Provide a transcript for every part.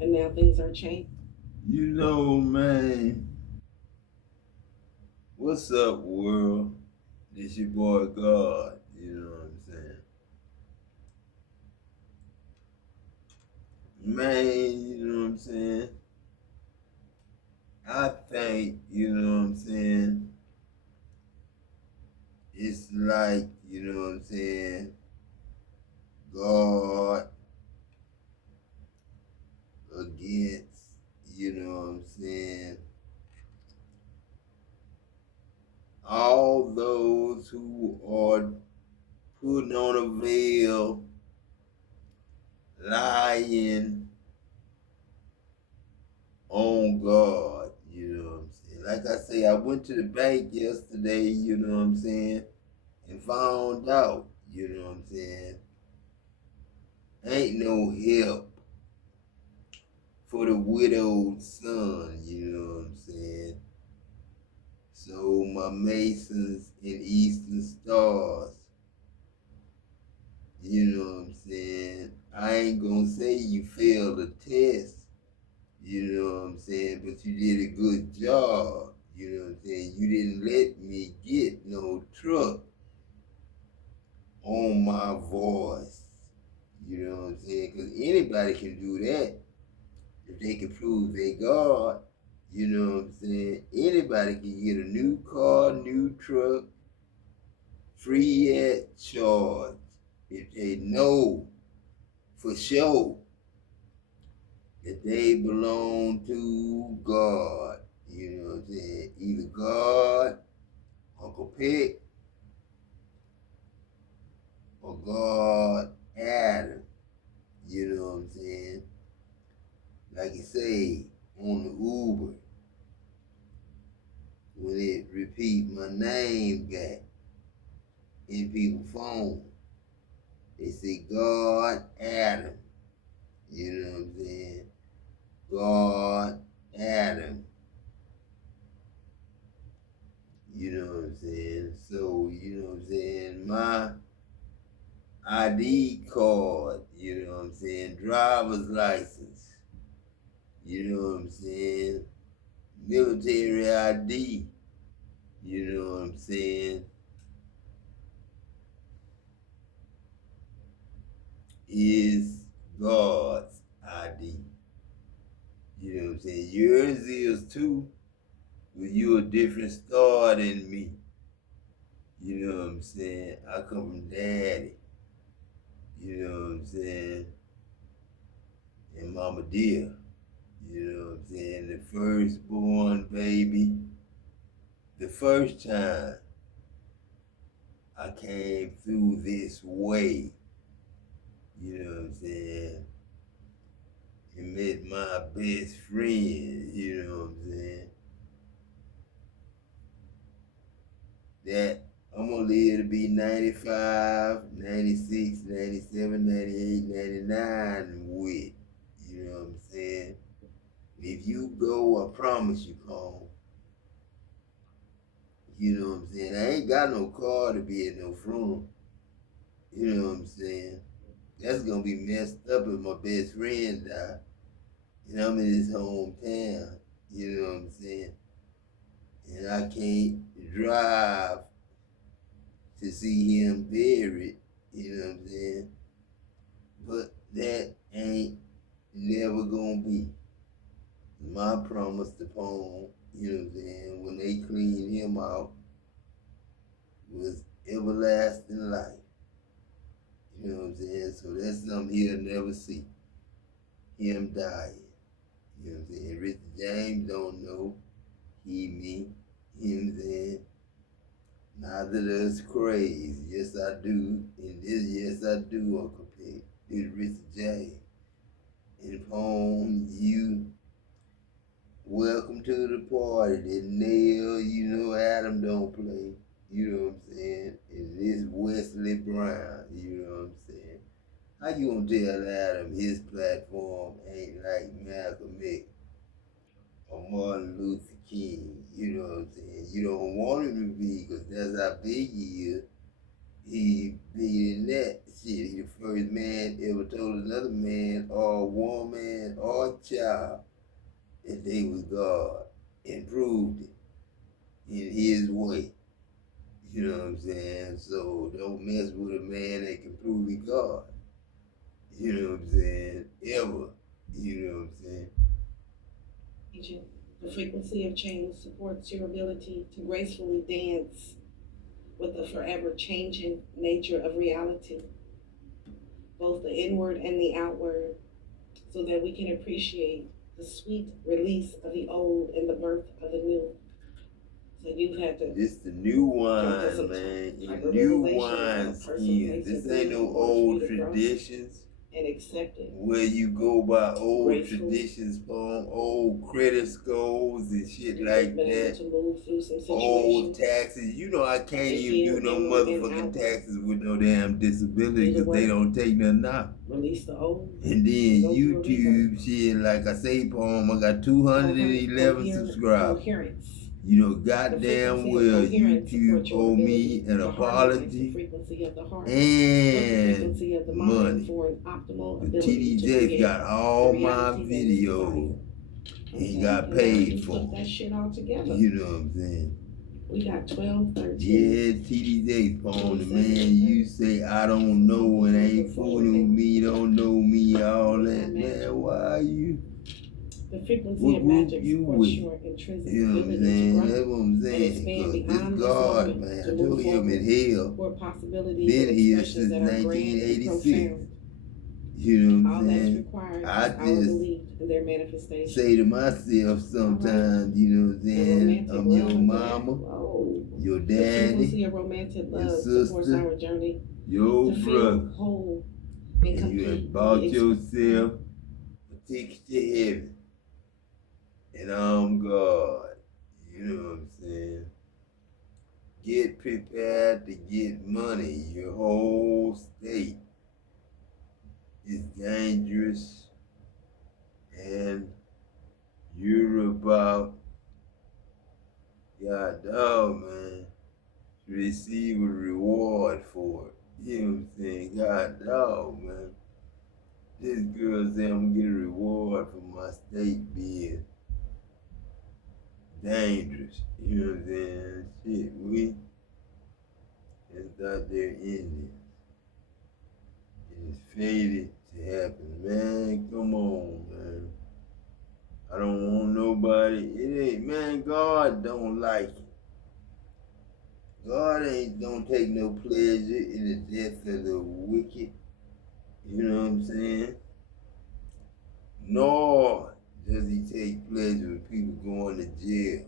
and now things are changing. Man, what's up, world? This your boy God. You know what I'm saying? Man, you know what I'm saying? I think, you know what I'm saying? It's like, you know what I'm saying? God against, you know what I'm saying? All those who are putting on a veil, lying on God, you know what I'm saying? Like I say, I went to the bank yesterday, you know what I'm saying, and found out, you know what I'm saying, ain't no help for the widowed son, you know what I'm saying? So my Masons and Eastern Stars, you know what I'm saying? I ain't gonna say you failed the test, you know what I'm saying, but you did a good job, you know what I'm saying? You didn't let me get no truck on my voice, you know what I'm saying? Because anybody can do that if they can prove they God, you know what I'm saying? Anybody can get a new car, new truck, free at charge if they know for sure that they belong to God. You know what I'm saying? Either God, Uncle Pick, or God, Adam. You know what I'm saying? Like you say, on the Uber, when it repeat my name back in people's phone, they say God, Adam. You know what I'm saying? God, Adam. You know what I'm saying? So, you know what I'm saying? My ID card, you know what I'm saying? Driver's license, you know what I'm saying? Military ID, you know what I'm saying? Is God's ID. You know what I'm saying? Yours is too, but you're a different star than me. You know what I'm saying? I come from daddy. You know what I'm saying? And mama dear. You know what I'm saying? The firstborn baby. The first time I came through this way, you know what I'm saying? And met my best friend, you know what I'm saying? That I'm gonna live to be 95, 96, 97, 98, 99 with, you know what I'm saying? If you go, I promise you, come. You know what I'm saying? I ain't got no car to be at no funeral. You know what I'm saying? That's gonna be messed up if my best friend die. And I'm in his hometown. You know what I'm saying? And I can't drive to see him buried. You know what I'm saying? But that ain't never gonna be. My promise to Pone, you know what I'm saying, when they cleaned him out was everlasting life. You know what I'm saying? So that's something he'll never see. Him dying. You know what I'm saying? Richard James don't know. He, me. You know what I'm saying? Neither does crazy. Yes, I do. And this, yes, I do, Uncle Pig. It's Richard James. And home, you welcome to the party. That nail, you know, Adam don't play. You know what I'm saying? And this Wesley Brown. You know what I'm saying? How you gonna tell Adam his platform ain't like Malcolm X or Martin Luther King? You know what I'm saying? You don't want him to be because that's how big he is. He bigger than that shit. He the first man ever told another man or woman heart child that they was God and proved it in his way. You know what I'm saying? So don't mess with a man that can prove he God. You know what I'm saying? Ever. You know what I'm saying? The frequency of change supports your ability to gracefully dance with the forever changing nature of reality, both the inward and the outward, so that we can appreciate the sweet release of the old and the birth of the new. So you've had to. This the new wine, man. In new wine skins. This ain't no old traditions. And accept it. Where you go by old traditions, old credit scores and shit like that. Old taxes. You know I can't even do no motherfucking taxes with no damn disability because they don't take nothing out. Release the old. And then YouTube shit, like I say, Palm, I got 211 subscribers. You know, goddamn well, YouTube owe me an apology and money. The TDJ's got all my videos and he got paid for them. You know what I'm saying? We got 12, 13. Yeah, TDJ's phone, the man you say I don't know and ain't fooling with me, don't know me, all that, man, why are you? The frequency of magic supports your intrinsic ability to grow. That's what I'm saying. Because this God, man, I told him in hell, been here since 1986. You know what I'm saying? I just say to myself sometimes, you know what I'm saying? I'm your mama, your daddy, your sister, your brother. And you have bought yourself a ticket to heaven. And I'm God. You know what I'm saying? Get prepared to get money. Your whole state is dangerous. And you're about, God dog, man, to receive a reward for it. You know what I'm saying? God dog, man. This girl said I'm gonna get a reward for my state being dangerous. You know what I'm saying? Shit, we just out there Indians. And it's fated to happen. Man, come on, man. I don't want nobody. It ain't, man, God don't like it. God don't take no pleasure in the death of the wicked. You know what I'm saying? Nor does he take pleasure in people going to jail.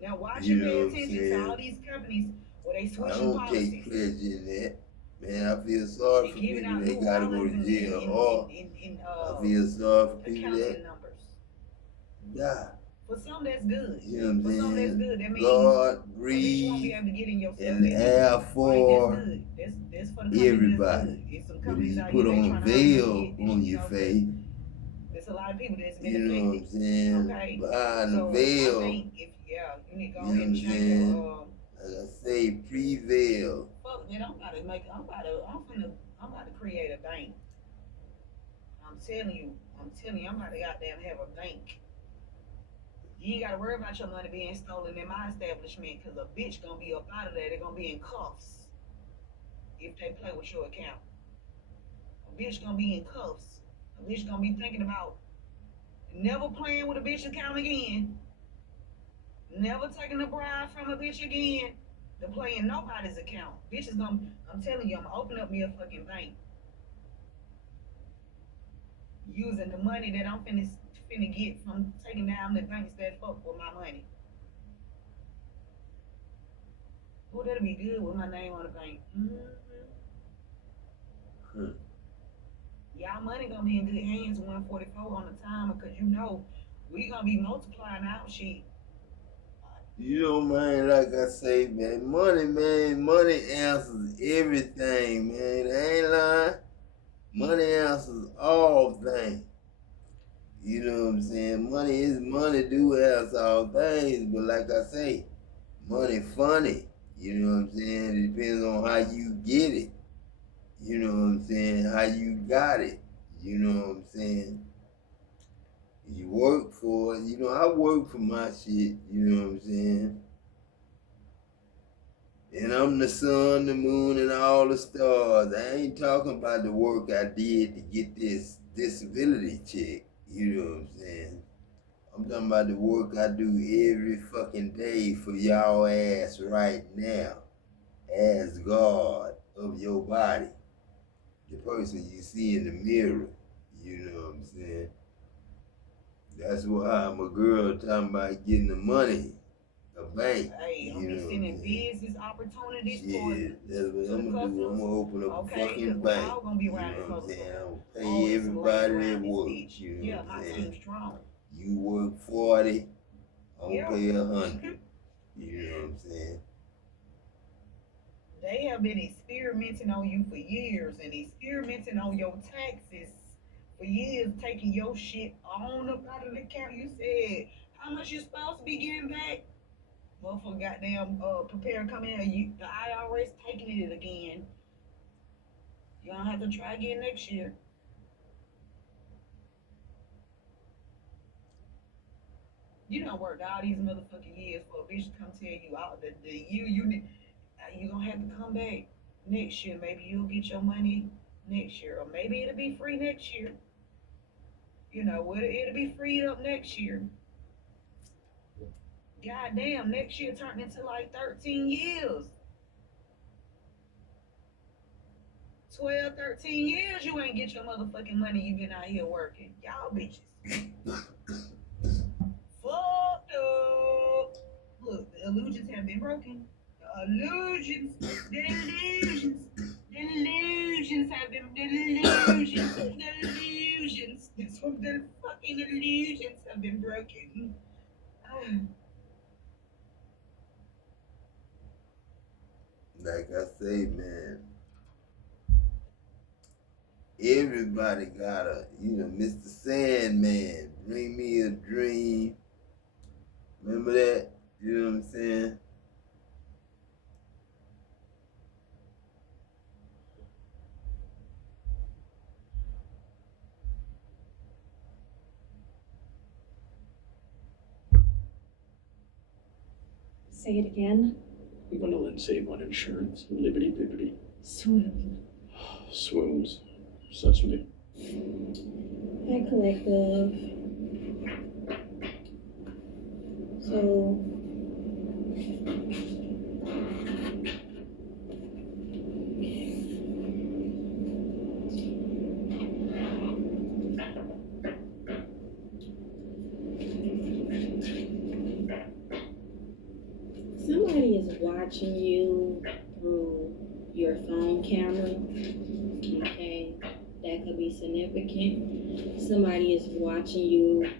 Now watch you pay attention to all these companies where they switching policies. I don't take pleasure in that. Man, I feel sorry for people that gotta go to jail. Or I feel sorry for people that die. For some that's good. You know what I'm saying? Some that's good. That means God breathe and the air for that's for everybody. But if you put on a veil on your face, there's a lot of people that's you know what I'm saying? Okay. Behind the veil, I think if, you need to go you know ahead and change your, like I say, Prevail. Fuck man, I'm about to create a bank. I'm telling you, I'm about to goddamn have a bank. You ain't gotta worry about your money being stolen in my establishment, cause a bitch gonna be up out of there. They're gonna be in cuffs if they play with your account. A bitch gonna be in cuffs. A bitch gonna be thinking about never playing with a bitch account again. Never taking a bribe from a bitch again to play in nobody's account. Bitch is gonna, I'm telling you, I'm gonna open up me a fucking bank. Using the money that I'm finna get from taking down the banks that fuck with my money. Oh, that'll be good with my name on the bank. Y'all money gonna be in good hands 144 on the timer, cause you know we gonna be multiplying our shit. You know, man, like I say, man, money answers everything, man. I ain't lying. Money answers all things. You know what I'm saying? Money is money, do answer all things, but like I say, money funny. You know what I'm saying? It depends on how you get it. You know what I'm saying? How you got it. You know what I'm saying? work for it. You know, I work for my shit. You know what I'm saying? And I'm the sun, the moon, and all the stars. I ain't talking about the work I did to get this disability check. You know what I'm saying? I'm talking about the work I do every fucking day for y'all ass right now as God of your body. The person you see in the mirror. You know what I'm saying? That's why I'm a girl talking about getting the money, a bank. Hey, I'm You be know what I'm sending saying? business opportunities Shit, that's what to the I'm gonna do. I'm customers. gonna open up a Okay, fucking because we bank. all gonna be You around know this what I'm saying? motherfucker. I'm gonna Oh, pay it's some lady everybody that around this work. bitch. You know Yeah, what I'm my saying? team's strong. You work 40, I'm gonna Yeah. pay 100. You know what I'm saying? They have been experimenting on you for years and experimenting on your taxes for years, taking your shit on up out of the account. You said how much you supposed to be getting back? Motherfucker goddamn prepare to come in. The IRS taking it again. You don't have to try again next year. You don't work all these motherfucking years for a bitch to come tell you out the you gonna have to come back next year. Maybe you'll get your money next year, or maybe it'll be free next year. It'll be freed up next year. God damn, next year turned into like 13 years. 12, 13 years you ain't get your motherfucking money. You been out here working. Y'all bitches. Fucked up. Look, the illusions have been broken. The illusions have been the illusions. The fucking illusions have been broken. Ah, Like I say, man, everybody got Mr. Sandman, bring me a dream. Remember that? You know what I'm saying? Say it again. Gwendolyn save on insurance. Libbity bibbity. Swoon. Swoons. Sesame. Hi, collective. So, somebody is watching you through your phone camera. Okay, that could be significant. Somebody is watching you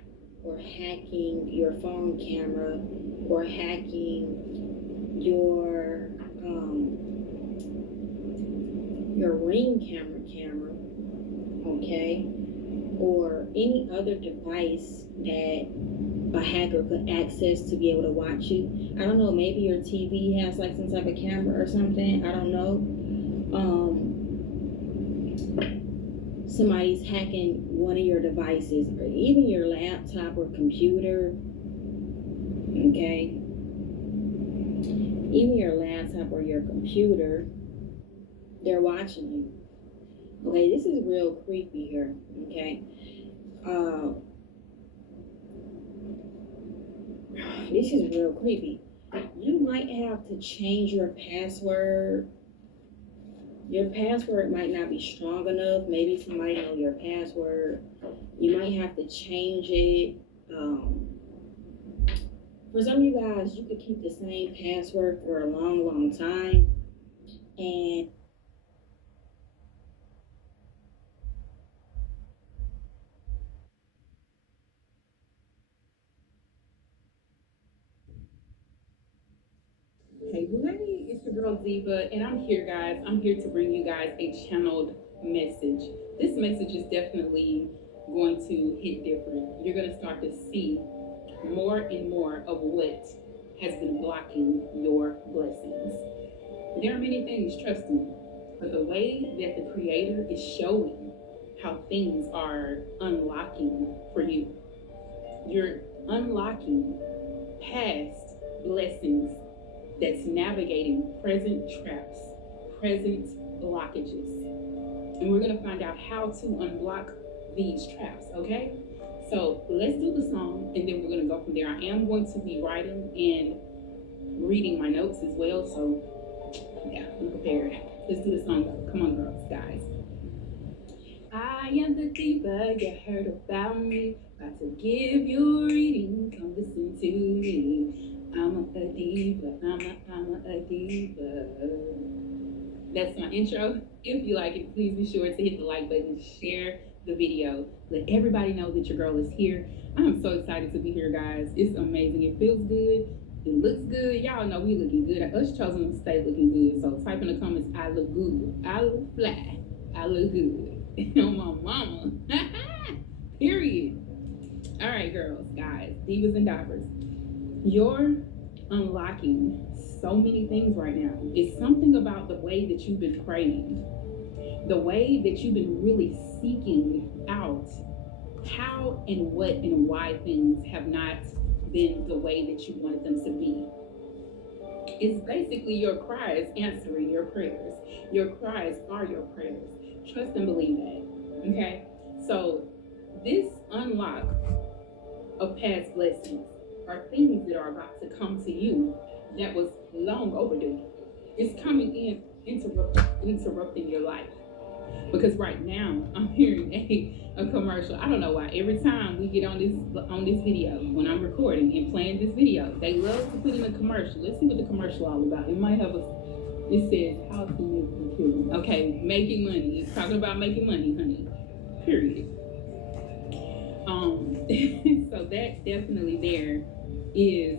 or hacking your phone camera or hacking your ring camera, okay, or any other device that a hacker could access to be able to watch you. I don't know, maybe your TV has like some type of camera or something. I don't know. Somebody's hacking one of your devices or even your laptop or computer. Okay. Even your laptop or your computer, they're watching you. Okay, this is real creepy here. Okay. Uh, this is real creepy. You might have to change your password. Your password might not be strong enough. Maybe somebody know your password. You might have to change it. For some of you guys, you could keep the same password for a long, long time. And Hey, it's your girl Ziva, and I'm here, guys. I'm here to bring you guys a channeled message. This message is definitely going to hit different. You're going to start to see more and more of what has been blocking your blessings. There are many things, trust me, but the way that the Creator is showing how things are unlocking for you, You're unlocking past blessings that's navigating present traps, present blockages. And we're going to find out how to unblock these traps, okay? So let's do the song and then we're going to go from there. I am going to be writing and reading my notes as well. So, yeah, I'm prepared. Let's do the song though. Come on, girls, guys. I am the diva, you heard about me. About to give you a reading, come listen to me. I'm a diva, I'm a diva. That's my intro. If you like it, please be sure to hit the like button, share the video, let everybody know that your girl is here. I'm so excited to be here, guys. It's amazing. It feels good. It looks good. Y'all know we looking good. Us chosen to stay looking good. So type in the comments, I look good. I look fly. I look good. On my mama. Period. All right, girls, guys, divas and divers. You're unlocking so many things right now. It's something about the way that you've been praying, the way that you've been really seeking out how and what and why things have not been the way that you wanted them to be. It's basically your cries answering your prayers. Your cries are your prayers. Trust and believe that. Okay? So, this unlock of past blessings are things that are about to come to you that was long overdue. It's coming in, interrupting your life. Because right now I'm hearing a commercial. I don't know why. Every time we get on this video, when I'm recording and playing this video, they love to put in a commercial. Let's see what the commercial all about. It might have it says how to make a killing. Okay, making money. It's talking about making money, honey. Period. So that definitely there is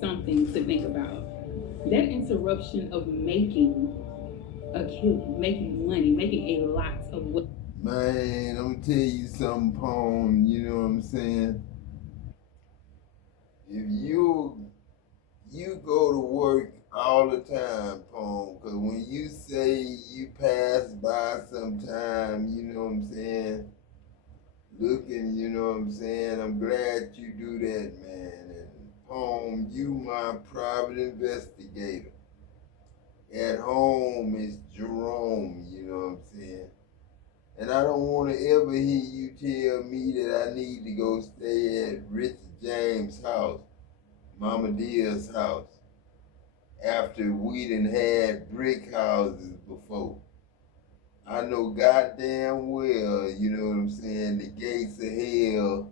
something to think about. That interruption of making a killing, making money, making a lot of what. Man, I'm gonna tell you something, Pone, you know what I'm saying? If you go to work all the time, Pone, because when you say you pass by sometime, you know what I'm saying, looking, you know what I'm saying, I'm glad you do that, man. And Pone, you my private investigator. At home is Jerome, you know what I'm saying? And I don't want to ever hear you tell me that I need to go stay at Richard James' house, Mama Dia's house, after we done had brick houses before. I know goddamn well, you know what I'm saying, the gates of hell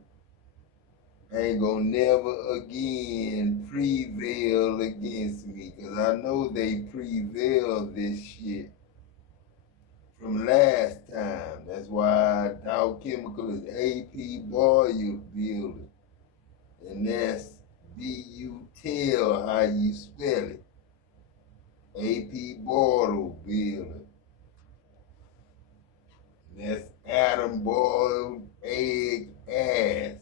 ain't gonna never again prevail against me, because I know they prevailed this shit from last time. That's why Dow Chemical is AP Boyle Building. And that's B-U-Tell how you spell it. AP Boyle Building. And that's Adam Boiled Egg Ass.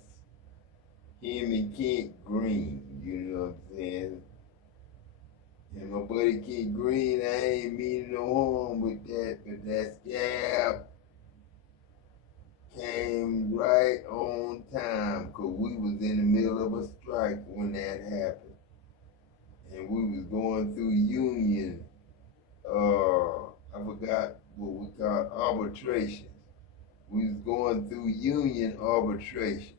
Him and Kent Green, you know what I'm saying? And my buddy Kent Green, I ain't meaning no harm with that, but that scab came right on time, because we was in the middle of a strike when that happened. And we was going through union, I forgot what we call arbitrations. We was going through union arbitrations.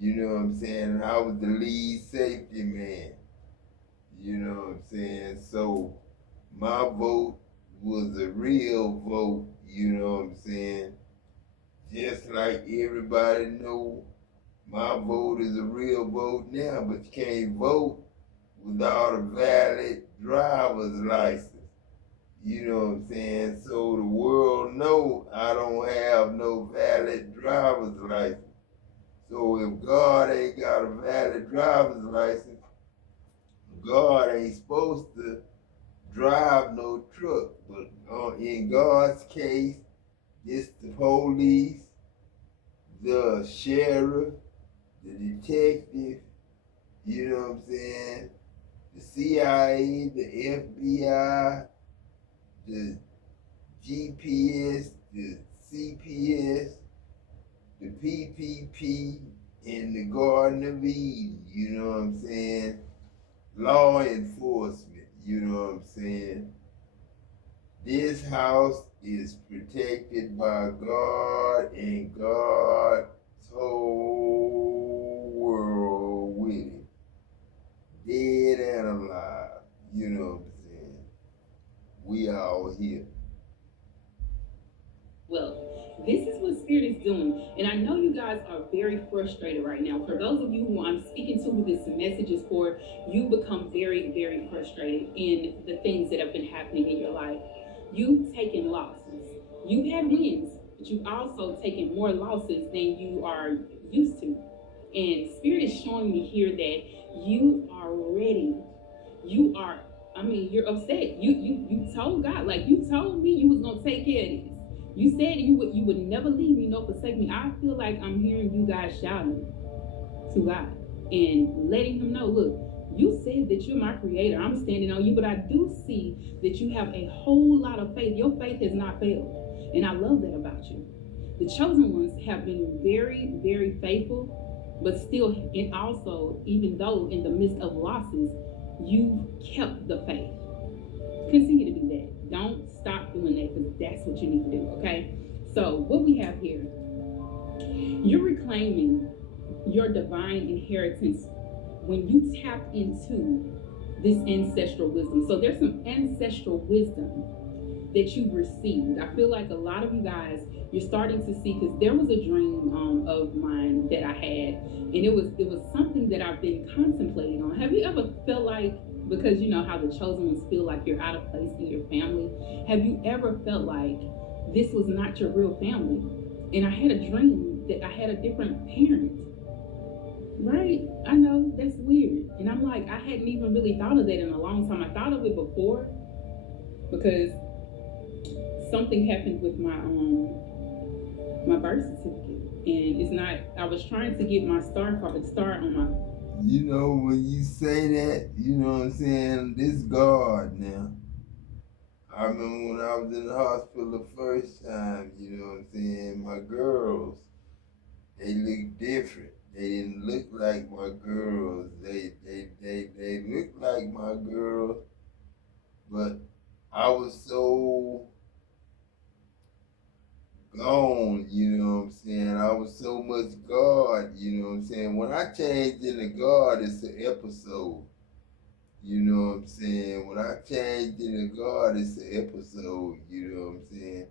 You know what I'm saying? And I was the lead safety man. You know what I'm saying? So my vote was a real vote, you know what I'm saying? Just like everybody know, my vote is a real vote now, but you can't vote without a valid driver's license. You know what I'm saying? So the world know I don't have no valid driver's license. So if God ain't got a valid driver's license, God ain't supposed to drive no truck. But in God's case, it's the police, the sheriff, the detective, you know what I'm saying, the CIA, the FBI, the GPS, the CPS, the PPP, in the Garden of Eden, you know what I'm saying? Law enforcement, you know what I'm saying? This house is protected by God and God's whole world with it. Dead and alive, you know what I'm saying? We all here. Well, this is what Spirit is doing. And I know you guys are very frustrated right now. For those of you who I'm speaking to, who this message is for, you become very, very frustrated in the things that have been happening in your life. You've taken losses. You've had wins, but you've also taken more losses than you are used to. And Spirit is showing me here that you are ready. You are, I mean, you're upset. You told God, like you told me you was gonna take care of this. You said you would never leave me nor forsake me. I feel like I'm hearing you guys shouting to God and letting him know, look, you said that you're my creator. I'm standing on you, but I do see that you have a whole lot of faith. Your faith has not failed. And I love that about you. The chosen ones have been very, very faithful, but still, and also, even though in the midst of losses, you've kept the faith. Continue to do that. Don't stop doing that because that's what you need to do, okay? So, what we have here, you're reclaiming your divine inheritance when you tap into this ancestral wisdom. So, there's some ancestral wisdom that you've received. I feel like a lot of you guys, you're starting to see, because there was a dream of mine that I had, and it was something that I've been contemplating on. Have you ever felt like, because you know how the chosen ones feel like you're out of place in your family, have you ever felt like this was not your real family? And I had a dream that I had a different parent. Right? I know that's weird. And I'm like, I hadn't even really thought of that in a long time. I thought of it before because something happened with my birth certificate, and it's not. I was trying to get my star card, star on my. You know, when you say that, you know what I'm saying? This God now. I remember when I was in the hospital the first time, you know what I'm saying? My girls, they looked different. They didn't look like my girls. They looked like my girls, but I was so gone, you know what I'm saying? I was so much God, you know what I'm saying? When I changed into God, it's an episode. You know what I'm saying? When I changed into God, it's an episode, you know what I'm saying?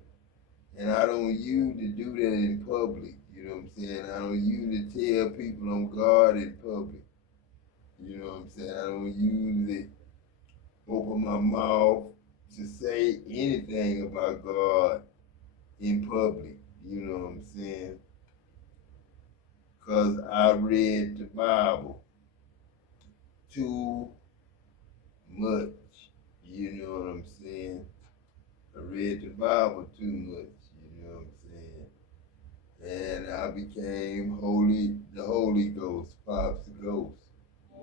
And I don't use to do that in public, you know what I'm saying? I don't use to tell people I'm God in public. You know what I'm saying? I don't usually open my mouth to say anything about God in public. You know what I'm saying? Because I read the Bible too much. You know what I'm saying? I read the Bible too much. You know what I'm saying? And I became the Holy Ghost, Pops the Ghost.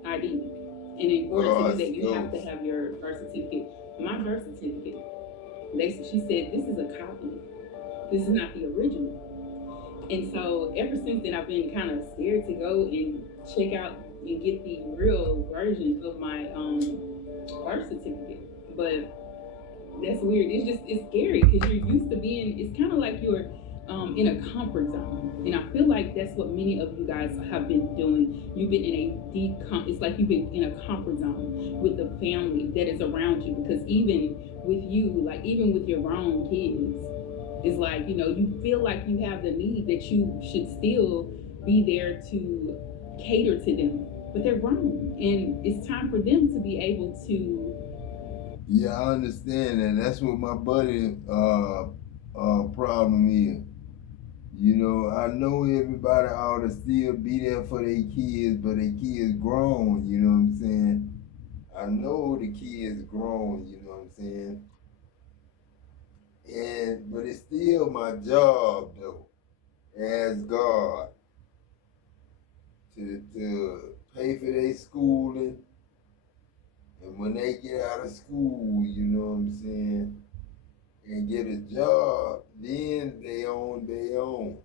ID. And in order to do that, you have to have your birth certificate. My birth certificate, she said, this is a copy. This is not the original. And so ever since then, I've been kind of scared to go and check out and get the real version of my birth certificate. But that's weird. It's scary because you're used to being. It's kind of like you're in a comfort zone, and I feel like that's what many of you guys have been doing. You've been in a deep. It's like you've been in a comfort zone with the family that is around you. Because even with you, like even with your grown kids, it's like you feel like you have the need that you should still be there to cater to them, but they're grown, and it's time for them to be able to. Yeah, I understand that. That's what my buddy problem is. You know, I know everybody ought to still be there for their kids, but their kids grown, you know what I'm saying? I know the kids grown, you know what I'm saying? But it's still my job though, as God, to pay for their schooling, and when they get out of school, you know what I'm saying, and get a job, then they own their own.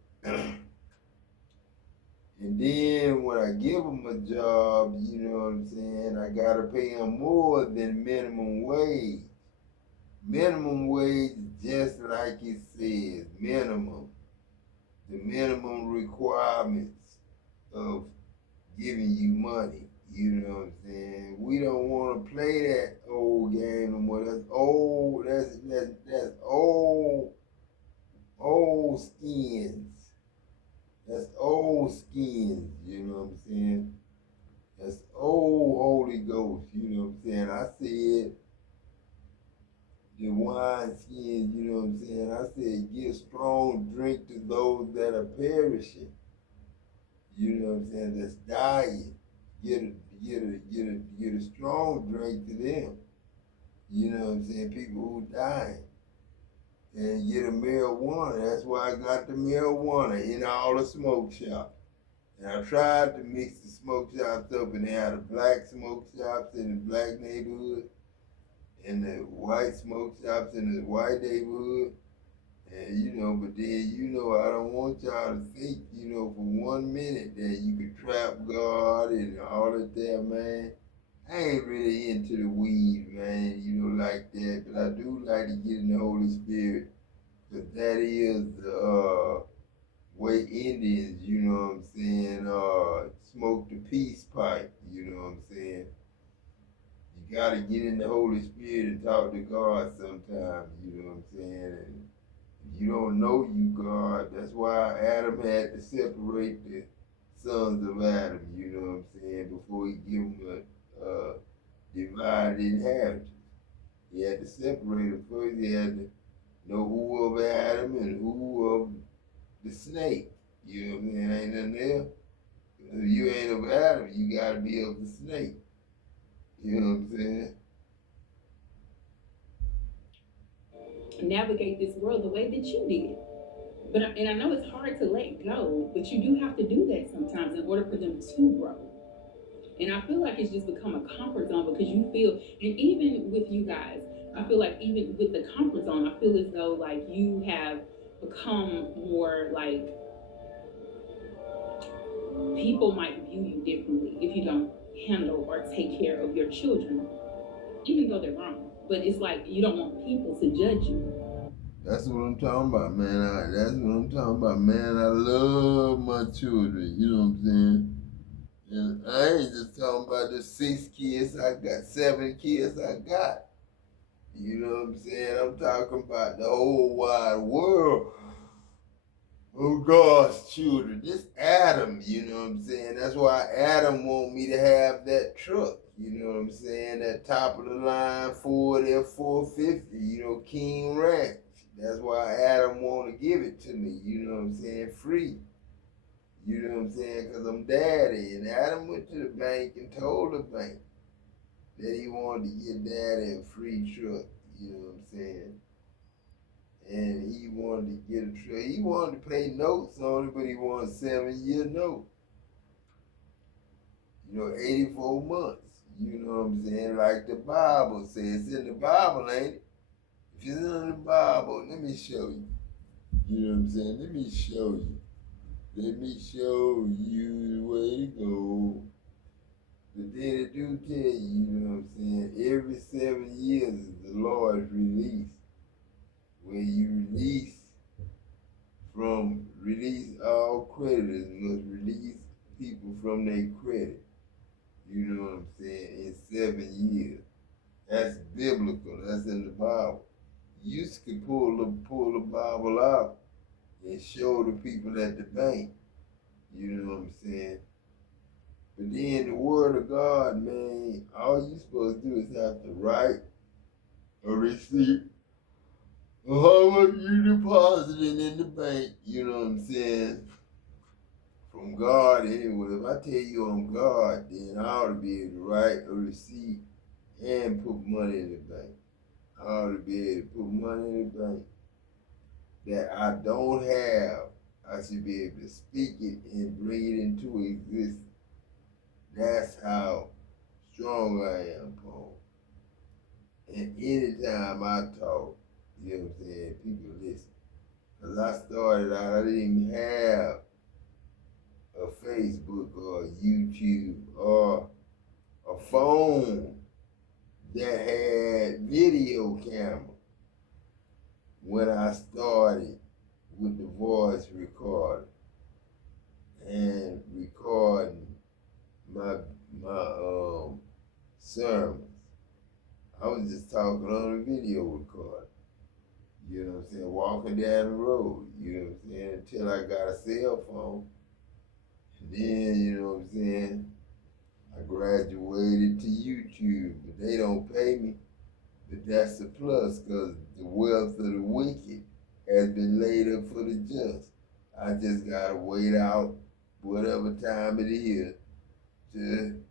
And And then when I give them a job, you know what I'm saying, I gotta pay them more than minimum wage. Minimum wage is just like it says, minimum. The minimum requirements of giving you money. You know what I'm saying? We don't want to play that old game no more. That's old. That's old skins. That's old skins. You know what I'm saying? That's old Holy Ghost. You know what I'm saying? I said the wine skins. You know what I'm saying? I said give strong drink to those that are perishing. You know what I'm saying? That's dying. Get a strong drink to them. You know what I'm saying? People who dying. And get a marijuana. That's why I got the marijuana in all the smoke shops. And I tried to mix the smoke shops up, and they had the black smoke shops in the black neighborhood and the white smoke shops in the white neighborhood. And but then I don't want y'all to think, for 1 minute that you could trap God and all of that, man. I ain't really into the weed, man, like that. But I do like to get in the Holy Spirit, because that is the way Indians, you know what I'm saying, smoke the peace pipe, you know what I'm saying. You gotta get in the Holy Spirit and talk to God sometimes, you know what I'm saying. And you don't know you, God. That's why Adam had to separate the sons of Adam, you know what I'm saying, before he give them a divided inheritance. He had to separate them first. He had to know who of Adam and who of the snake. You know what I'm saying? Ain't nothing there. If you ain't of Adam, you gotta be of the snake. You know what I'm saying? Navigate this world the way that you did. And I know it's hard to let go, but you do have to do that sometimes in order for them to grow. And I feel like it's just become a comfort zone because you feel, and even with you guys, I feel like even with the comfort zone, I feel as though like you have become more like people might view you differently if you don't handle or take care of your children, even though they're wrong. But it's like you don't want people to judge you. That's what I'm talking about, man. That's what I'm talking about, man. I love my children. You know what I'm saying? And I ain't just talking about the 6 kids I got, 7 kids I got. You know what I'm saying? I'm talking about the whole wide world of God's children. This Adam, you know what I'm saying? That's why Adam want me to have that truck. You know what I'm saying? That top of the line Ford F-450, King Ranch. That's why Adam want to give it to me, you know what I'm saying? Free. You know what I'm saying? Because I'm daddy. And Adam went to the bank and told the bank that he wanted to get daddy a free truck. You know what I'm saying? And he wanted to get a truck. He wanted to pay notes on it, but he wanted a 7-year note. 84 months. You know what I'm saying? Like the Bible says. It's in the Bible, ain't it? If it's in the Bible, let me show you. You know what I'm saying? Let me show you. Let me show you the way to go. But then it do tell you, you know what I'm saying? Every 7 years is the Lord's release. When you release all creditors, must release people from their credit. You know what I'm saying? In 7 years. That's biblical. That's in the Bible. You can pull the Bible out and show the people at the bank. You know what I'm saying? But then the word of God, man, all you supposed to do is have to write a receipt of how much you deposited in the bank, you know what I'm saying? From God anyway. If I tell you I'm God, then I ought to be able to write a receipt and put money in the bank. I ought to be able to put money in the bank that I don't have. I should be able to speak it and bring it into existence. That's how strong I am, Paul. And anytime I talk, you know what I'm saying, people listen. Because I started out, I didn't even have a Facebook. recording my sermons. I was just talking on a video recorder. You know what I'm saying? Walking down the road. You know what I'm saying? Until I got a cell phone. And then, you know what I'm saying? I graduated to YouTube, but they don't pay me. But that's the plus, because the wealth of the wicked has been laid up for the just. I just gotta wait out whatever time it is to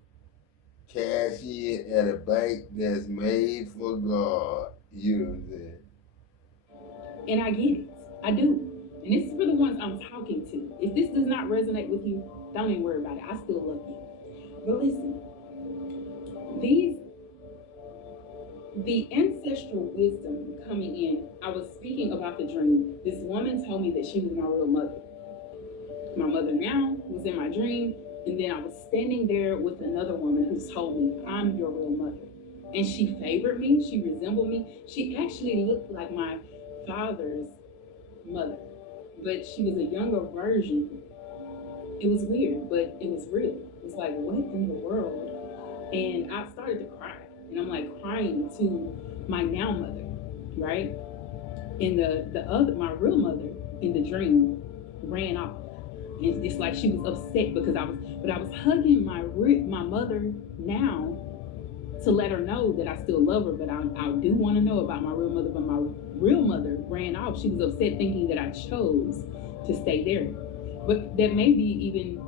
cash in at a bank that's made for God. You know what I'm saying? And I get it. I do. And this is for the ones I'm talking to. If this does not resonate with you, don't even worry about it. I still love you. But listen, the ancestral wisdom coming in, I was speaking about the dream. This woman told me that she was my real mother. My mother now was in my dream, and then I was standing there with another woman who told me, I'm your real mother. And she favored me, she resembled me. She actually looked like my father's mother, but she was a younger version. It was weird, but it was real. It was like, what in the world? And I started to cry. And I'm like crying to my now mother, right? And my real mother in the dream ran off. And it's like she was upset because I was hugging my mother now to let her know that I still love her, but I do want to know about my real mother. But my real mother ran off. She was upset thinking that I chose to stay there. But that may be even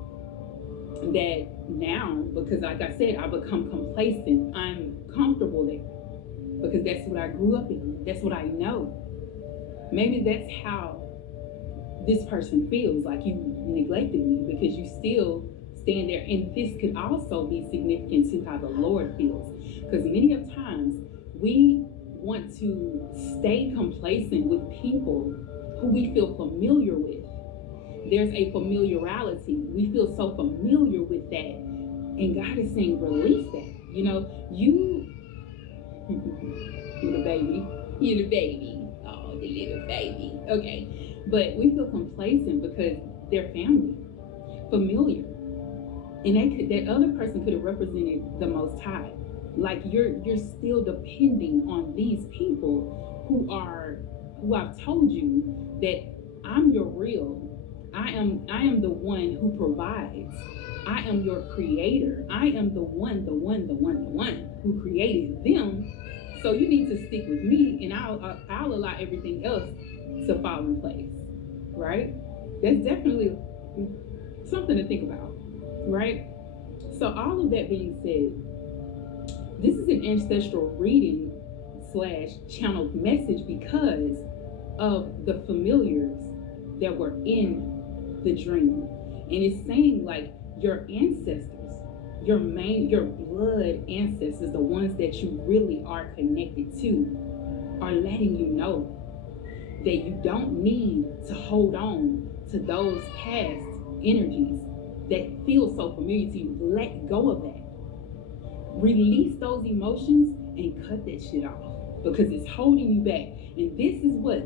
that now, because like I said, I become complacent. I'm comfortable there because that's what I grew up in. That's what I know. Maybe that's how this person feels, like you neglected me because you still stand there. And this could also be significant to how the Lord feels, because many of times we want to stay complacent with people who we feel familiar with. There's a familiarity. We feel so familiar with that. And God is saying, release that. You know, you're the baby. You're the baby. Oh, the little baby. Okay. But we feel complacent because they're family, familiar. And that other person could have represented the Most High. Like you're still depending on these people who I've told you that I'm your real. I am the one who provides. I am your creator. I am the one who created them. So you need to stick with me, and I'll allow everything else to fall in place. Right? That's definitely something to think about. Right? So all of that being said, this is an ancestral reading / channeled message because of the familiars that were in the dream. And it's saying like your ancestors, your blood ancestors, the ones that you really are connected to, are letting you know that you don't need to hold on to those past energies that feel so familiar to you. Let go of that. Release those emotions and cut that shit off because it's holding you back. And this is what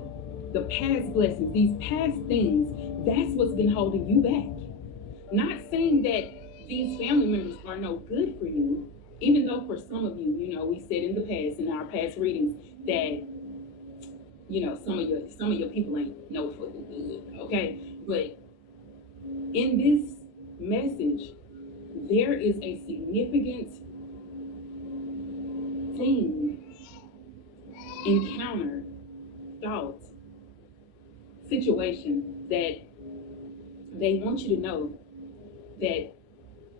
the past blessings, these past things, that's what's been holding you back. Not saying that these family members are no good for you, even though for some of you, you know, we said in the past, in our past readings, that, you know, some of your people ain't no fucking good, okay? But in this message, there is a significant thing, encounter, thought, situation that they want you to know that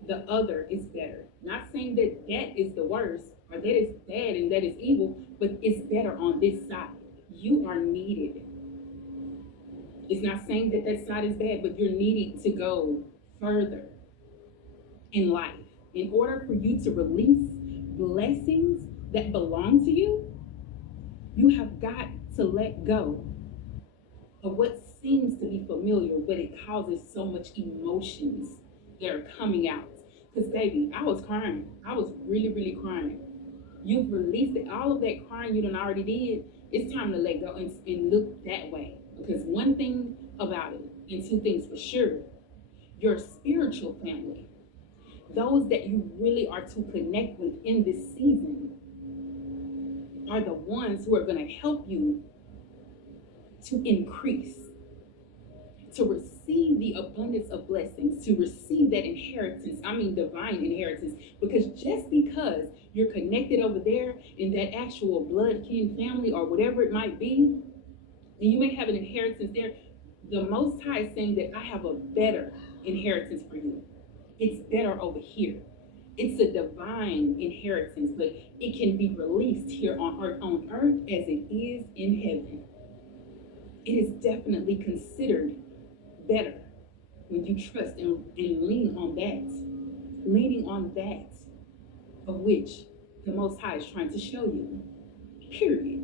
the other is better. Not saying that that is the worst or that is bad and that is evil, but it's better on this side. You are needed. It's not saying that that side is bad, but you're needed to go further in life. In order for you to release blessings that belong to you, you have got to let go of what seems to be familiar, but it causes so much emotions that are coming out. Because baby, I was crying. I was really, really crying. You've released it. All of that crying you done already did. It's time to let go and look that way. Because one thing about it, and two things for sure, your spiritual family, those that you really are to connect with in this season, are the ones who are going to help you to increase, to receive the abundance of blessings, to receive that inheritance. I mean, divine inheritance. Because just because you're connected over there in that actual blood kin family or whatever it might be, and you may have an inheritance there, the Most High is saying that I have a better inheritance for you. It's better over here. It's a divine inheritance, but it can be released here on earth as it is in heaven. It is definitely considered better when you trust and lean on that, leaning on that of which the Most High is trying to show you. Period.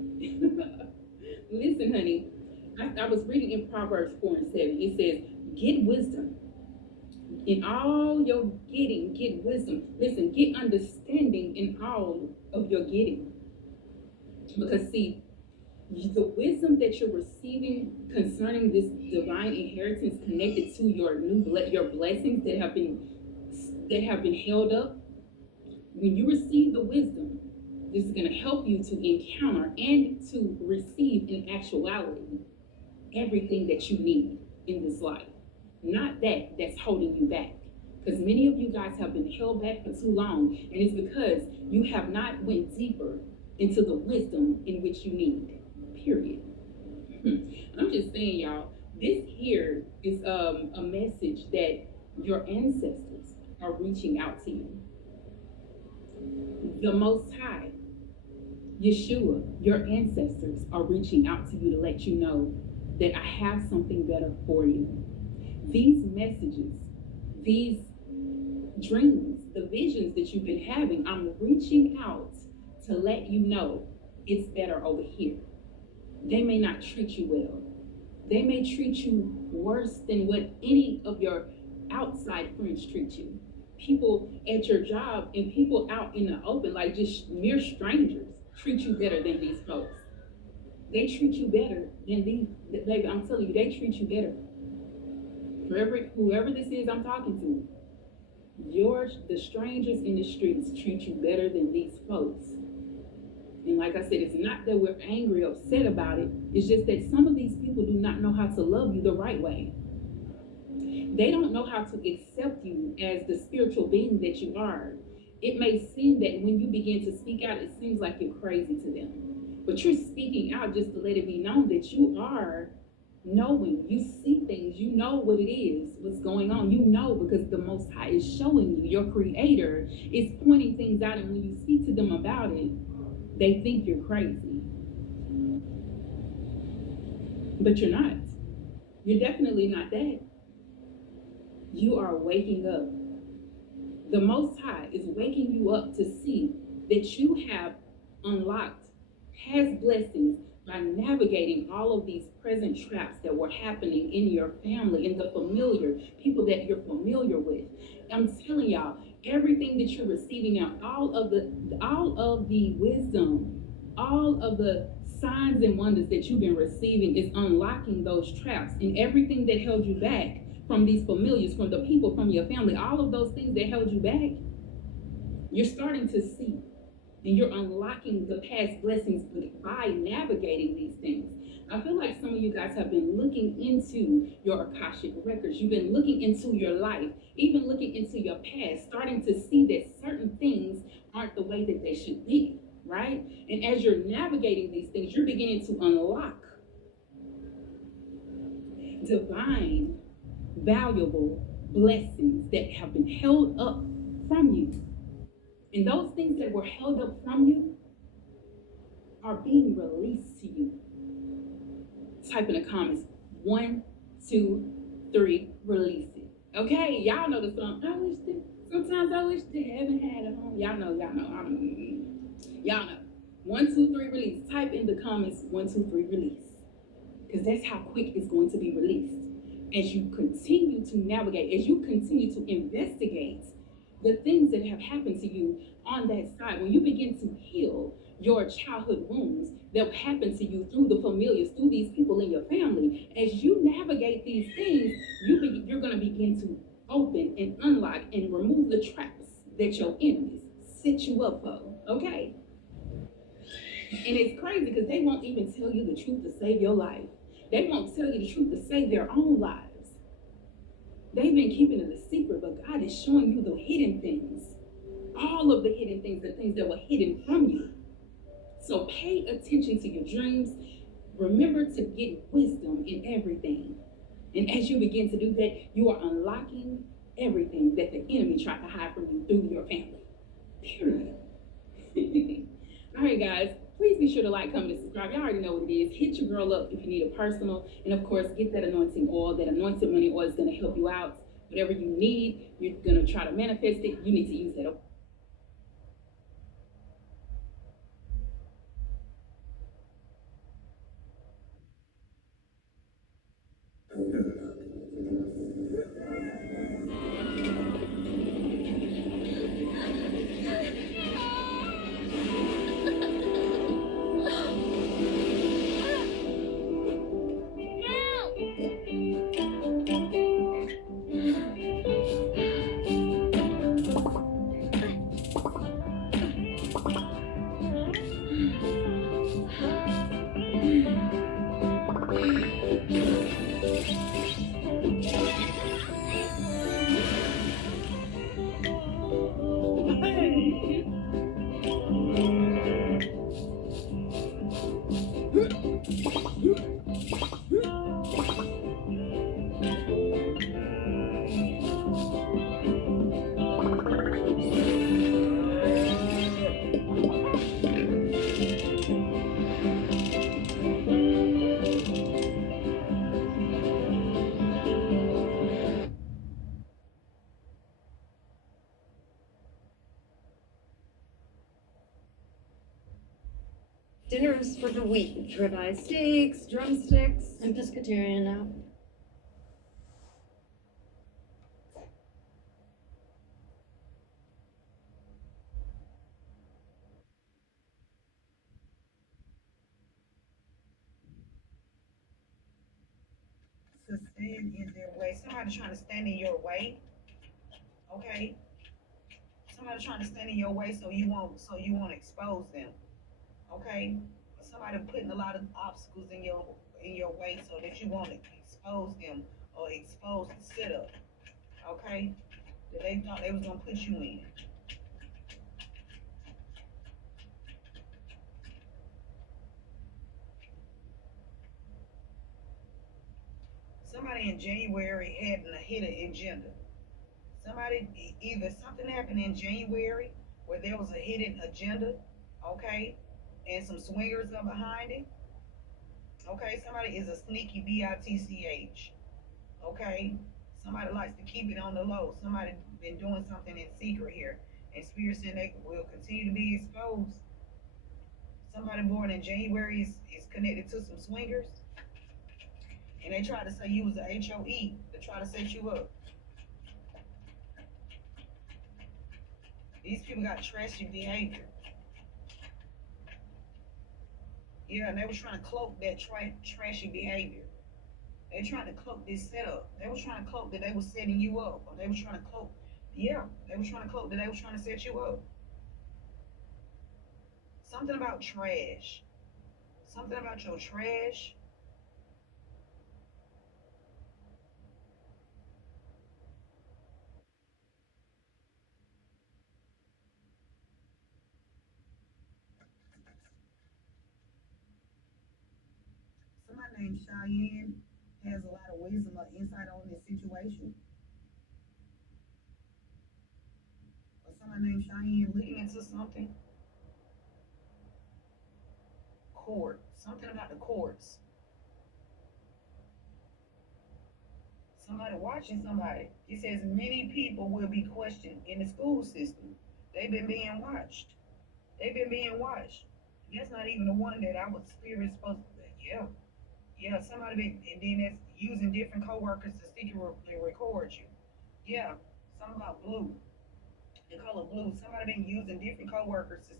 Listen, honey, I was reading in Proverbs 4 and 7. It says, get wisdom. In all your getting, get wisdom. Listen, get understanding in all of your getting. Because see, the wisdom that you're receiving concerning this divine inheritance connected to your your blessings that have been held up, when you receive the wisdom, this is going to help you to encounter and to receive in actuality everything that you need in this life. Not that that's holding you back. Because many of you guys have been held back for too long, and it's because you have not went deeper into the wisdom in which you need. Period. I'm just saying, y'all, this here is a message that your ancestors are reaching out to you. The Most High, Yeshua, your ancestors are reaching out to you to let you know that I have something better for you. These messages, these dreams, the visions that you've been having, I'm reaching out to let you know it's better over here. They may not treat you well. They may treat you worse than what any of your outside friends treat you. People at your job and people out in the open, like just mere strangers, treat you better than these folks. They treat you better than these, baby, I'm telling you, they treat you better. Whoever this is I'm talking to, the strangers in the streets treat you better than these folks. And like I said, it's not that we're angry or upset about it. It's just that some of these people do not know how to love you the right way. They don't know how to accept you as the spiritual being that you are. It may seem that when you begin to speak out, it seems like you're crazy to them. But you're speaking out just to let it be known that you are knowing. You see things. You know what it is, what's going on. You know because the Most High is showing you. Your Creator is pointing things out. And when you speak to them about it, they think you're crazy. But you're not. You're definitely not that. You are waking up. The Most High is waking you up to see that you have unlocked past blessings by navigating all of these present traps that were happening in your family, in the familiar, people that you're familiar with. I'm telling y'all, everything that you're receiving now, all of the wisdom, all of the signs and wonders that you've been receiving is unlocking those traps, and everything that held you back from these familiars, from the people, from your family, all of those things that held you back, you're starting to see. And you're unlocking the past blessings by navigating these things. I feel like some of you guys have been looking into your Akashic records. You've been looking into your life, even looking into your past, starting to see that certain things aren't the way that they should be, right? And as you're navigating these things, you're beginning to unlock divine, valuable blessings that have been held up from you. And those things that were held up from you are being released to you. Type in the comments, 1, 2, 3, release it. Okay, y'all know the song. Sometimes I wish they haven't had a home. Y'all know. Y'all know. 1, 2, 3, release. Type in the comments, 1, 2, 3, release. Because that's how quick it's going to be released. As you continue to navigate, as you continue to investigate the things that have happened to you on that side, when you begin to heal your childhood wounds that happened to you through the familiars, through these people in your family, as you navigate these things, you're going to begin to open and unlock and remove the traps that your enemies set you up for. Okay? And it's crazy because they won't even tell you the truth to save your life. They won't tell you the truth to save their own lives. They've been keeping it a secret, but God is showing you the hidden things. All of the hidden things, the things that were hidden from you. So pay attention to your dreams. Remember to get wisdom in everything. And as you begin to do that, you are unlocking everything that the enemy tried to hide from you through your family. Period. All right, guys. Please be sure to like, comment, and subscribe. Y'all already know what it is. Hit your girl up if you need a personal. And of course, get that anointing oil. That anointed money oil is going to help you out. Whatever you need, you're going to try to manifest it. You need to use that. Dinners for the week. Ribeye steaks, drumsticks. I'm pescatarian now. To stand in their way. Somebody trying to stand in your way. Okay. Somebody trying to stand in your way so you won't expose them. Okay. Somebody putting a lot of obstacles in your way so that you won't expose them or expose the setup. Okay. That they thought they was gonna put you in. Somebody in January had a hidden agenda. Either something happened in January where there was a hidden agenda, okay, and some swingers are behind it. Okay, somebody is a sneaky bitch. Okay, somebody likes to keep it on the low. Somebody been doing something in secret here, and Spirit saying they will continue to be exposed. Somebody born in January is connected to some swingers, and they try to say you was a HOE to try to set you up. These people got trashy behavior. Yeah, and they was trying to cloak that trashy behavior. They trying to cloak this setup. They was trying to cloak that they was setting you up. Or they was trying to cloak, yeah, they was trying to cloak that they was trying to set you up. Something about trash. Something about your trash. Somebody named Cheyenne has a lot of wisdom or insight on this situation. Or somebody named Cheyenne looking into something. Court. Something about the courts. Somebody watching somebody. He says many people will be questioned in the school system. They've been being watched. They've been being watched. That's not even the one that I was spirit supposed to. Yeah, yeah. Somebody been, and then that's using different coworkers to secretly record you. Yeah, something about blue. The color blue. Somebody been using different coworkers to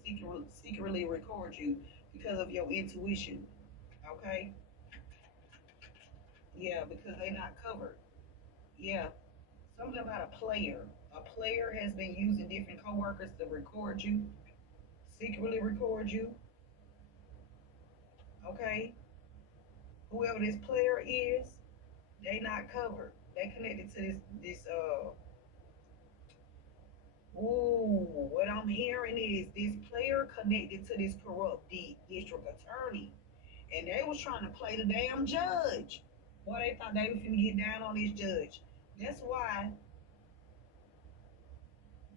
secretly record you because of your intuition. Okay. Yeah, because they not covered. Yeah. Something about a player. A player has been using different coworkers to record you, secretly record you. Okay, whoever this player is, they not covered. They connected to this. Ooh, what I'm hearing is this player connected to this corrupt district attorney, and they was trying to play the damn judge. Boy, they thought they was finna get down on this judge. That's why.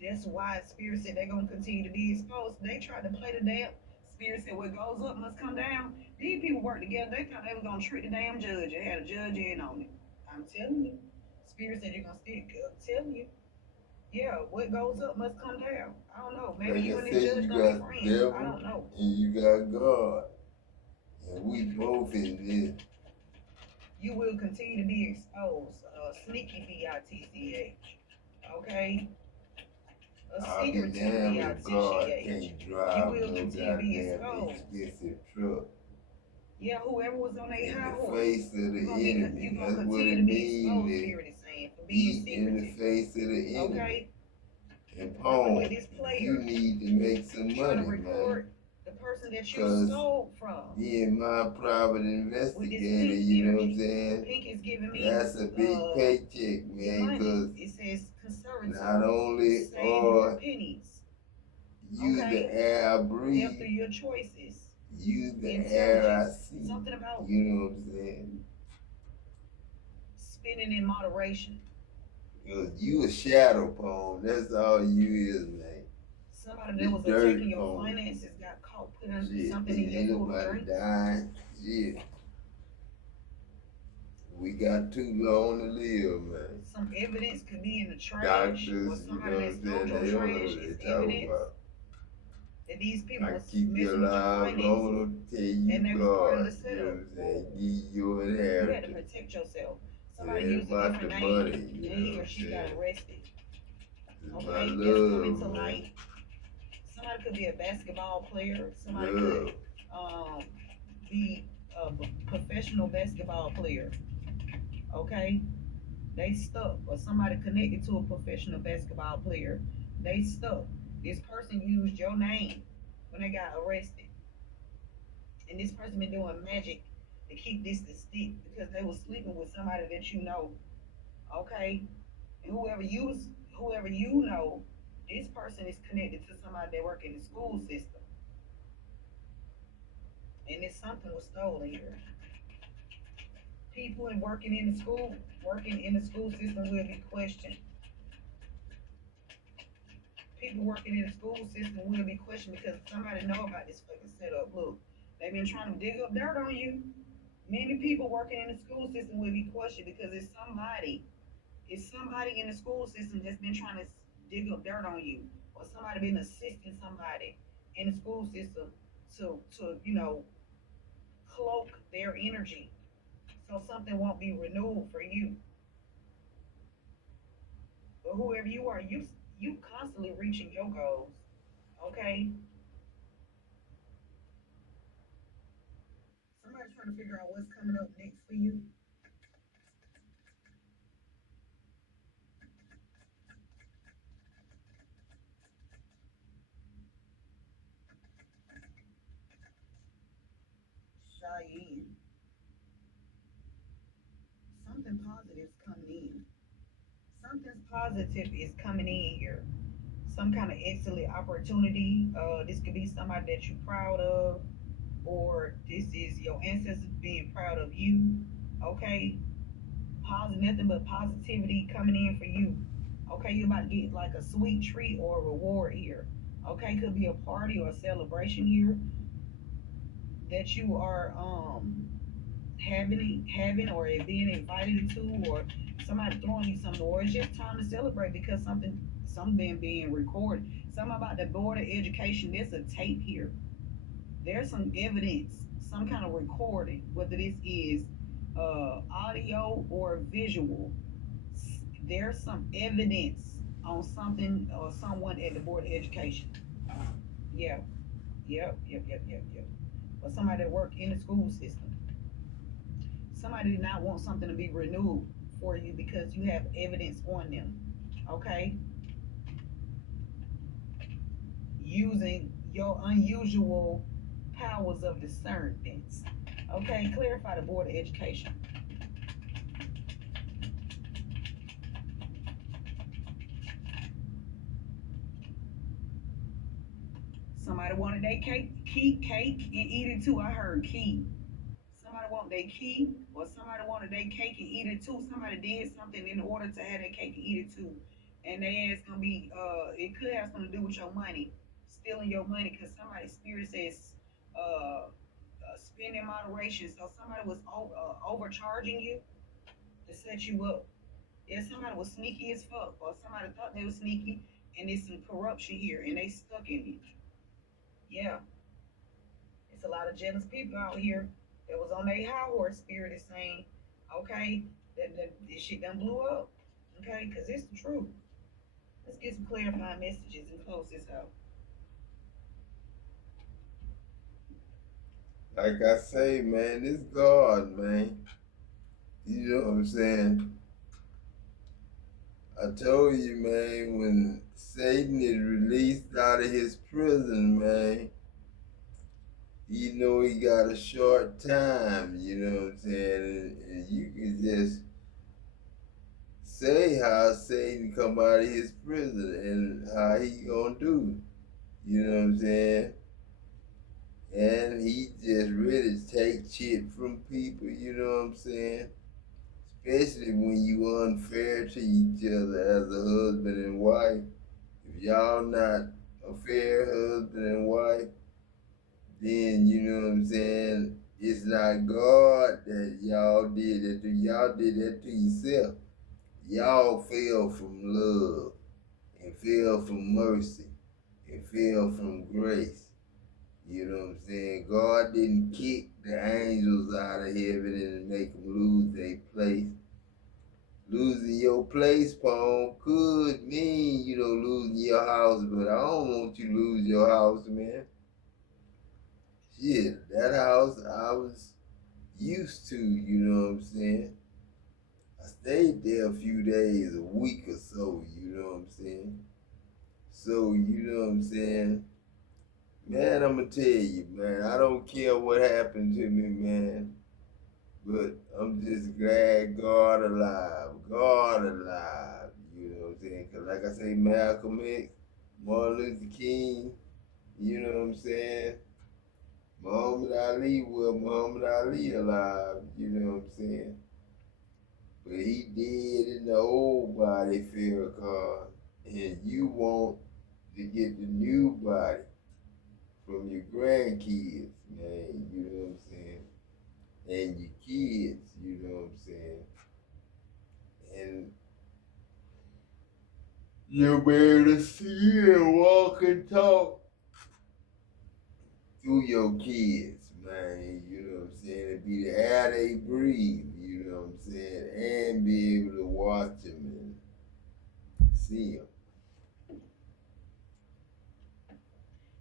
That's why Spirit said they're gonna continue to be exposed. They tried to play the damn. Spirit said what goes up must come down. These people work together. They thought they was gonna trick the damn judge. They had a judge in on it. I'm telling you. Spirit said you're gonna stick. I'm telling you. Yeah, what goes up must come down. I don't know. Maybe Like you I and this said, judge you gonna be got friends. I devil don't know. and you got God. And we both in this. You will continue to be exposed. Sneaky bitch. Okay? A I'll be secretive damned if God bitch. can't You drive will no continue to be goddamn exposed. expensive truck Yeah, whoever was on their in high the horse, face of you're the gonna be enemy. you're gonna That's what continue it to be exposed. means Spirit is saying for to being be in the secretive. face of the enemy. Okay, And but with Paul, this you player need to make some trying to money, man. record the person that you Because stole from being my private with this investigator, pink you know what I'm energy. saying? Pink is giving me That's a big paycheck, your man. money. Because It says conservative. not only Save your are pennies. you Okay, the air I after breathe, your choices. you the air I Intelligence. see. Something about You know what I'm saying? spending in moderation. Because you a shadow poem. That's all you is, man. Somebody The that was dirt attacking your poem. finances got caught putting Shit, something in your ain't food or nobody drink. dying. Shit. We got too long to live, man. Some evidence could be in the trash, Doctors, or you know somebody what that I'm stole saying? your They don't know trash what is they talking evidence about. that these people I was keep you messing with your alive finances, long to tell you and they was part of God. the You know what setup. I'm saying? Give you an You had to inheritance. protect yourself. It Somebody ain't used a about different the name, money, and you know he what or I'm she got saying? arrested. It's my Okay, that's coming love, to man. light. Somebody could be a basketball player. Somebody Love. could be a professional basketball player. Okay, they stuck, or somebody connected to a professional basketball player. They stuck. This person used your name when they got arrested, and this person been doing magic to keep this to stick because they was sleeping with somebody that you know. Okay, and whoever you know, this person is connected to somebody that work in the school system, and if something was stolen here. People and working in the school system will be questioned. People working in the school system will be questioned because somebody know about this fucking setup. Look, they've been trying to dig up dirt on you. Many people working in the school system will be questioned because it's somebody in the school system that's been trying to dig up dirt on you, or somebody been assisting somebody in the school system to cloak their energy so something won't be renewed for you. But whoever you are, you constantly reaching your goals. Okay, somebody trying to figure out what's coming up next for you. Cheyenne, something positive is coming in. Something positive is coming in here. Some kind of excellent opportunity. This could be somebody that you're proud of, or this is your ancestors being proud of you. Okay, positive, nothing but positivity coming in for you. Okay, you're about to get like a sweet treat or a reward here. Okay, could be a party or a celebration here that you are having or being invited to, or somebody throwing you something, or it's just time to celebrate because something being recorded. Something about the board of education. There's a tape here. There's some evidence, some kind of recording, whether this is audio or visual. There's some evidence on something or someone at the board of education. Yeah, yep. Or somebody that work in the school system. Somebody did not want something to be renewed for you because you have evidence on them. Okay, using your unusual powers of discernment. Okay, clarify the board of education. Somebody wanted their cake and eat it too. I heard key. Somebody wanted their key, or somebody wanted their cake and eat it too. Somebody did something in order to have their cake and eat it too. And they ass gonna be it could have something to do with your money, stealing your money, because somebody's spirit says spend in moderation. So somebody was overcharging you to set you up. Yeah, somebody was sneaky as fuck, or somebody thought they was sneaky, and there's some corruption here, and they stuck in it. Yeah, it's a lot of jealous people out here that was on their high horse spirit is saying, okay, that this shit done blew up. Okay, because it's the truth. Let's get some clarifying messages and close this out. Like I say, man, this God, man. You know what I'm saying? I told you, man, when Satan is released out of his prison, man, you know he got a short time, you know what I'm saying? And you can just say how Satan come out of his prison and how he gonna do, you know what I'm saying? And he just really take shit from people, you know what I'm saying? Especially when you unfair to each other as a husband and wife. If y'all not a fair husband and wife, then you know what I'm saying, it's not God that y'all did that to y'all did that to yourself. Y'all fell from love and fell from mercy and fell from grace. You know what I'm saying? God didn't kick the angels out of heaven and make them lose their place. Losing your place, Paul, could mean, you know, losing your house, but I don't want you to lose your house, man. Shit, that house I was used to, you know what I'm saying? I stayed there a few days, a week or so, you know what I'm saying? So, you know what I'm saying? Man, I'm gonna tell you, man, I don't care what happened to me, man. But I'm just glad God alive. God alive. You know what I'm saying? Because like I say, Malcolm X, Martin Luther King, you know what I'm saying? Muhammad Ali, well, Muhammad Ali alive, you know what I'm saying? But he did in the old body, Farrakhan. And you want to get the new body from your grandkids, man, you know what I'm saying? And your kids, you know what I'm saying? And you'll be able to see and walk and talk through your kids, man. You know what I'm saying? And be the air they breathe, you know what I'm saying? And be able to watch them and see them.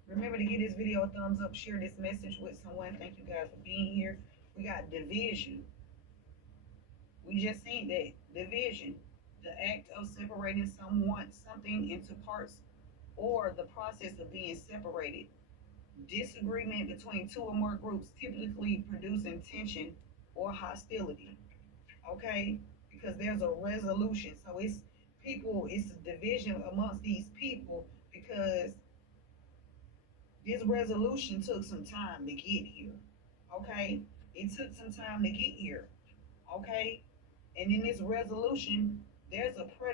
Remember to give this video a thumbs up, share this message with someone. Thank you guys for being here. We got division. We just seen that division, the act of separating something into parts, or the process of being separated. Disagreement between two or more groups typically producing tension or hostility. Okay, because there's a resolution. So it's a division amongst these people because this resolution took some time to get here. Okay, it took some time to get here. Okay, and in this resolution, there's a